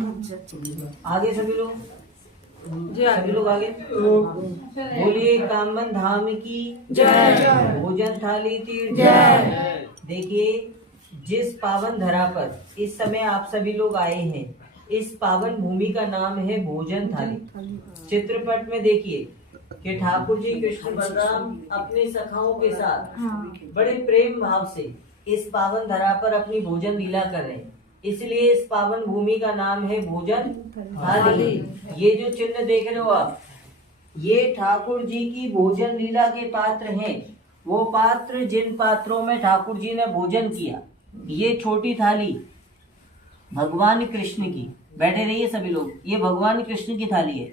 आगे सभी लोग सभी लोग आगे बोलिए। कामन धाम की जय, भोजन थाली तीर्थ जय। देखिए, जिस पावन धरा पर इस समय आप सभी लोग आए हैं, इस पावन भूमि का नाम है भोजन थाली। चित्रपट में देखिए कि ठाकुर जी कृष्ण बलराम अपने सखाओं के साथ बड़े प्रेम भाव से इस पावन धरा पर अपनी भोजन लीला कर रहे हैं, इसलिए इस पावन भूमि का नाम है भोजन थाली। ये जो चिन्ह देख रहे हो आप, ये ठाकुर जी की भोजन लीला के पात्र हैं। वो पात्र जिन पात्रों में ठाकुर जी ने भोजन किया। ये छोटी थाली भगवान कृष्ण की, बैठे रहिए सभी लोग, ये भगवान कृष्ण की थाली है।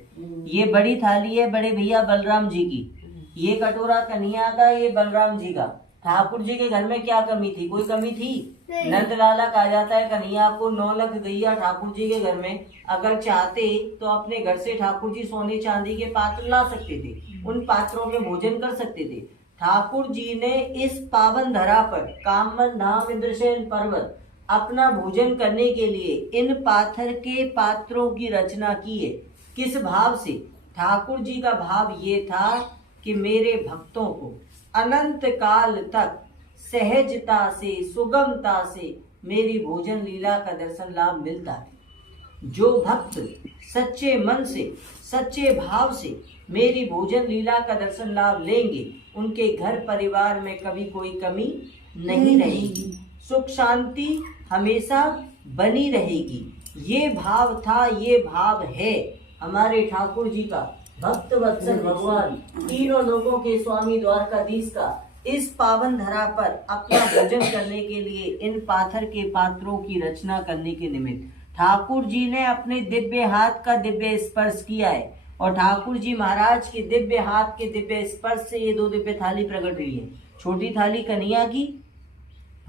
ये बड़ी थाली है बड़े भैया बलराम जी की। ये कटोरा कन्हैया का, ये बलराम जी का। ठाकुर जी के घर में क्या कमी थी? कोई कमी थी? नंद लाला कहा जाता है कन्हैया को। 9 लाख गैया ठाकुर जी के घर में। अगर चाहते तो अपने घर से ठाकुर जी सोने चांदी के पात्र ला सकते थे, उन पात्रों में भोजन कर सकते थे। ठाकुर जी ने इस पावन धरा पर कामन धाम इंद्रसेन पर्वत अपना भोजन करने के लिए इन पाथर के पात्रों की रचना की है। किस भाव से? ठाकुर जी का भाव ये था कि मेरे भक्तों को अनंत काल तक सहजता से, सुगमता से मेरी भोजन लीला का दर्शन लाभ मिलता है। जो भक्त सच्चे मन से, सच्चे भाव से मेरी भोजन लीला का दर्शन लाभ लेंगे, उनके घर परिवार में कभी कोई कमी नहीं रहेगी, सुख शांति हमेशा बनी रहेगी। ये भाव था, ये भाव है हमारे ठाकुर जी का, भक्त वत्सल भगवान, तीनों लोगों के स्वामी द्वारकाधीश का। इस पावन धरा पर अपना भोजन करने के लिए इन पाथर के पात्रों की रचना करने के निमित्त ठाकुर जी ने अपने दिव्य हाथ का दिव्य स्पर्श किया है। और ठाकुर जी महाराज के दिव्य हाथ के दिव्य स्पर्श से ये 2 दिव्य थाली प्रकट हुई है। छोटी थाली कन्हैया की,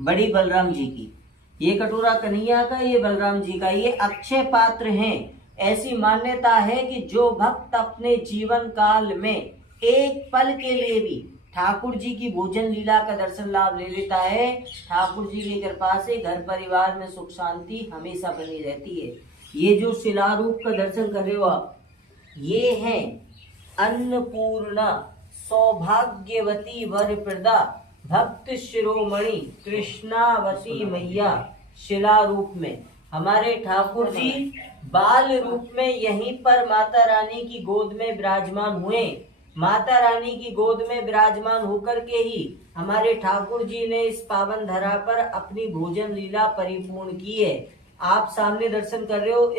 बड़ी बलराम जी की। ये कटोरा कन्हैया का, ये बलराम जी का। ये अक्षय पात्र हैं। ऐसी मान्यता है कि जो भक्त अपने जीवन काल में एक पल के लिए भी ठाकुर जी की भोजन लीला का दर्शन लाभ ले लेता है, ठाकुर जी की कृपा से घर परिवार में सुख शांति हमेशा बनी रहती है। ये जो शिला रूप का दर्शन कर रहे हो आप, ये है अन्नपूर्णा सौभाग्यवती वरप्रदा भक्त शिरोमणि कृष्णावती मैया। शिला रूप में हमारे ठाकुर जी बाल रूप में यहीं पर माता रानी की गोद में विराजमान हुए। माता रानी की गोद में विराजमान होकर के ही हमारे ठाकुर जी ने इस पावन धरा पर अपनी भोजन लीला परिपूर्ण की है। आप सामने दर्शन कर रहे हो।